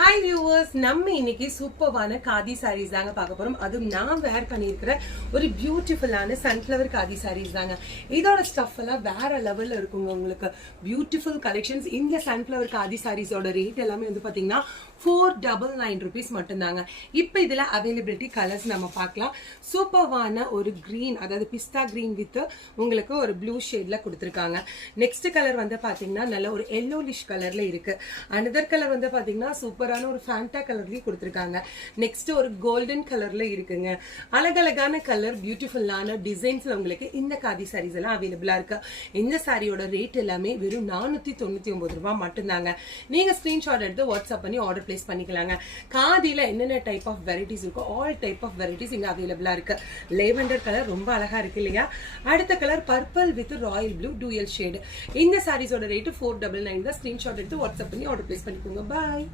Hi viewers, நம்ம இன்னைக்கு சூப்பர்வான காதி சாரீஸ் தாங்க பார்க்க போறோம். அதுவும் நான் வேர் பண்ணியிருக்கிற ஒரு பியூட்டிஃபுல்லான சன்ஃபிளவர் காதி சாரீஸ் தாங்க. இதோட ஸ்டஃப் எல்லாம் வேற லெவல்ல இருக்குங்க. உங்களுக்கு பியூட்டிஃபுல் கலெக்ஷன்ஸ். இந்த சன்ஃபிளவர் காதி சாரீஸோட ரேட் எல்லாமே வந்து பாத்தீங்கன்னா 499 rupees மட்டும்தாங்க. இப்போ இதுல அவைலபிலிட்டி கலர்ஸ் நம்ம பார்க்கலாம். சூப்பர்வான ஒரு கிரீன், அதாவது பிஸ்தா கிரீன் வித் உங்களுக்கு ஒரு ப்ளூ ஷேட்ல கொடுத்துருக்காங்க. நெக்ஸ்ட் கலர் வந்து பாத்தீங்கன்னா நல்ல ஒரு எல்லோலிஷ் கலர்ல இருக்கு. அனதர் கலர் வந்து பாத்தீங்கன்னா சூப்பரான ஒரு ஃபேண்டா கலர்லயும் கொடுத்துருக்காங்க. நெக்ஸ்ட் ஒரு கோல்டன் கலர்ல இருக்குங்க. அழகழகான கலர், பியூட்டிஃபுல்லான டிசைன்ஸ்ல உங்களுக்கு இந்த காதி சாரீஸ் எல்லாம் அவைலபிளா இருக்கு. இந்த சாரியோட ரேட் எல்லாமே வெறும் 499 ரூபாய் மட்டும்தாங்க. நீங்க ஸ்கிரீன்ஷாட் எடுத்து வாட்ஸ்அப் பண்ணி ஆர்டர் பிளேஸ் பண்ணிக்கலாங்க. காதில என்னென்ன டைப் ஆஃப் வெரைட்டிஸ் இருக்கோ ஆல் டைப் ஆஃப் வெரைட்டிஸ் இங்க அவைலபிளா இருக்கு. லேவெண்டர் கலர் ரொம்ப அழகா இருக்கு இல்லையா? அடுத்த colour purple with Royal blue dual shade. இந்த சாரீஸோட ரேட் 499 தான். ஸ்கிரீன்ஷாட் எடுத்து வாட்ஸ்அப் பண்ணி ஆர்டர் பிளேஸ் பண்ணிக்கோங்க. பாய்.